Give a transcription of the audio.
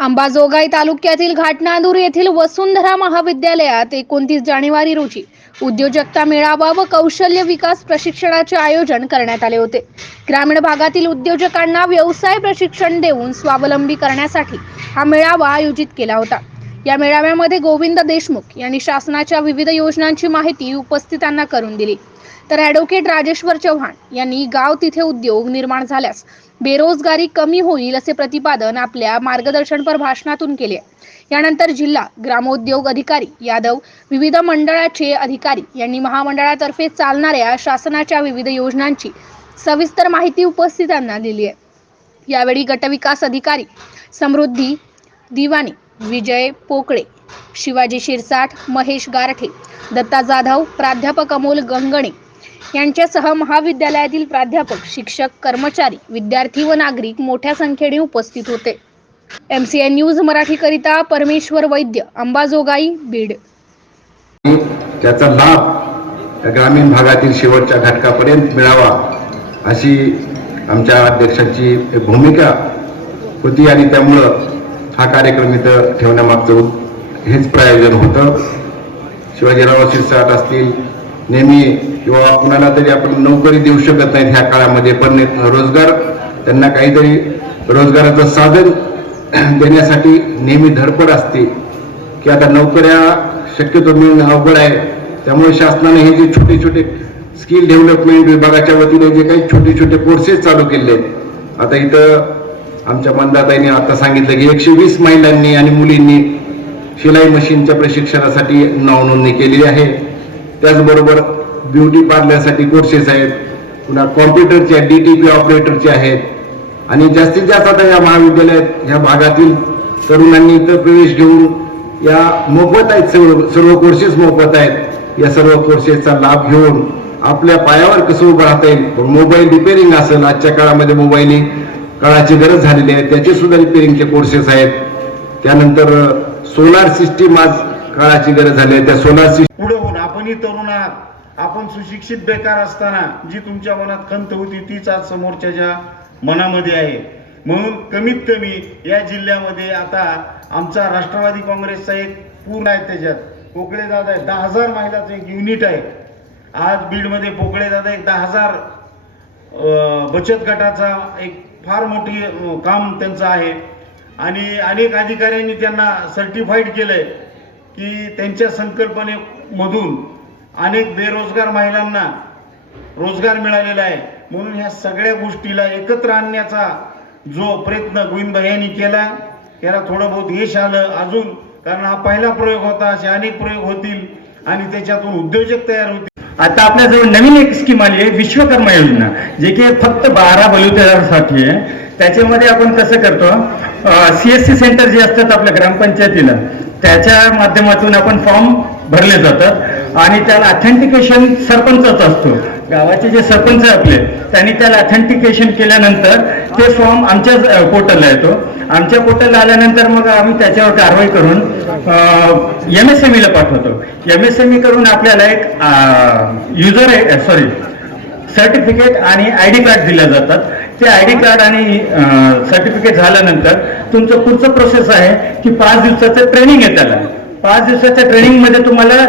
अंबाजोगाई तालुक्यातील घाटनांदूर येथील वसुंधरा महाविद्यालयात एकोणतीस जानेवारी रोजी उद्योजकता मेळावा व कौशल्य विकास प्रशिक्षणाचे आयोजन करण्यात आले होते. ग्रामीण भागातील उद्योजकांना व्यवसाय प्रशिक्षण देऊन स्वावलंबी करण्यासाठी हा मेळावा आयोजित केला होता. या मेळाव्यामध्ये गोविंद देशमुख यांनी शासनाच्या विविध योजनांची माहिती उपस्थितांना करून दिली. तर ॲडव्होकेट राजेश्वर चव्हाण यांनी गाव तिथे उद्योग निर्माण झाल्यास बेरोजगारी कमी होईल असे प्रतिपादन आपल्या मार्गदर्शनपर भाषणातून केले यानंतर जिल्हा ग्रामोद्योग अधिकारी यादव विविध मंडळाचे अधिकारी यांनी महामंडळातर्फे चालणाऱ्या शासनाच्या विविध योजनांची सविस्तर माहिती उपस्थितांना दिली आहे. यावेळी गटविकास अधिकारी समृद्धी दिवाणी विजय पोकळे शिवाजी शिरसाठ महेश गारठे दत्ता जाधव प्राध्यापक अमोल गंगणे यांच्यासह महाविद्यालयातील प्राध्यापक शिक्षक कर्मचारी विद्यार्थी व नागरिक मोठ्या संख्येने उपस्थित होते. एम सी एन न्यूज मराठीकरिता परमेश्वर वैद्य अंबाजोगाई बीड. त्याचा लाभ ग्रामीण भागातील शेवटच्या घटकापर्यंत मिळावा अशी आमच्या अध्यक्षांची भूमिका होती आणि त्यामुळं हा कार्यक्रम इथं ठेवण्यामागचं हेच प्रयोजन होतं. शिवाजीराव शिरसाट असतील नेहमी किंवा कुणाला तरी आपण नोकरी देऊ शकत नाहीत ह्या काळामध्ये पण रोजगार त्यांना काहीतरी रोजगाराचं साधन देण्यासाठी नेहमी धडपड असते. की आता नोकऱ्या शक्यतो मिळणं अवघड आहे. त्यामुळे शासनाने हे जे छोटे छोटे स्किल डेव्हलपमेंट विभागाच्या वतीने जे काही छोटे छोटे कोर्सेस चालू केले आहेत आता इथं आमच्या मंदाताईने आता सांगितलं की एकशे वीस महिलांनी आणि मुलींनी शिलाई मशीनच्या प्रशिक्षणासाठी नावनोंदणी केलेली आहे. त्याचबरोबर ब्युटी पार्लरसाठी कोर्सेस आहेत पुन्हा कॉम्प्युटरचे आहेत डी टी पी ऑपरेटरचे आहेत. आणि जास्तीत जास्त आता या महाविद्यालयात ह्या भागातील तरुणांनी इथं प्रवेश घेऊन या मोफत आहेत सर्व सर्व कोर्सेस मोफत आहेत. या सर्व कोर्सेसचा लाभ घेऊन आपल्या पायावर कसं उभं राहता येईल? पण मोबाईल रिपेअरिंग असेल आजच्या काळामध्ये मोबाईल काळाची गरज झालेली आहे. त्याचे सुद्धा रिपेरिंगचे कोर्सेस आहेत. त्यानंतर सोलार सिस्टीम आज काळाची गरज झाली आहे. त्या सोलार सिस्टीम पुढे होऊन आपणही तरुण आहात. आपण सुशिक्षित बेकार असताना जी तुमच्या मनात खंत होती तीच आज समोरच्याच्या मनामध्ये आहे. म्हणून कमीत कमी या जिल्ह्यामध्ये आता आमचा राष्ट्रवादी काँग्रेसचा एक पूर्ण आहे त्याच्यात. पोकळे दादा आहे. दहा हजार महिलाचं एक युनिट आहे. आज बीडमध्ये पोकळे दादा एक दहा हजार बचत गटाचा एक फार मोठी काम त्यांचं आहे. आणि अनेक अधिकाऱ्यांनी त्यांना सर्टिफाईड केलं आहे की त्यांच्या संकल्पनेमधून अनेक बेरोजगार महिलांना रोजगार मिळालेला आहे. म्हणून ह्या सगळ्या गोष्टीला एकत्र आणण्याचा जो प्रयत्न गोविंदभाई यांनी केला त्याला थोडं बहुत यश आलं अजून. कारण हा पहिला प्रयोग होता असे अनेक प्रयोग होतील आणि त्याच्यातून उद्योजक तयार होतील. आता आपल्याजवळ नवीन एक स्कीम आली आहे विश्वकर्मा योजना जे की फक्त बारा बलुतेदारांसाठी आहे. त्याच्यामध्ये आपण कसं करतो? सी एस सी सेंटर जे असतात आपल्या ग्रामपंचायतीला त्याच्या माध्यमातून आपण फॉर्म भरले जातात. आणि त्याला ऑथेंटिकेशन सरपंचाचा असतो. गावाचे जे सरपंच आहे आपले त्यांनी त्याला ऑथेंटिकेशन केल्यानंतर ते फॉर्म आमच्याच पोर्टलला येतो. आमच्या पोर्टलला आल्यानंतर मग आम्ही त्याच्यावर कारवाई करून एम एस एम ईला पाठवतो. एम एस एम ई करून आपल्याला एक युजर आहे सॉरी सर्टिफिकेट आणि आय डी कार्ड दिल्या जातात. ते आय डी कार्ड आणि सर्टिफिकेट झाल्यानंतर तुमचं पुढचं प्रोसेस आहे की पाच दिवसाचं ट्रेनिंग आहे त्याला. पाच दिवसाच्या ट्रेनिंगमध्ये तुम्हाला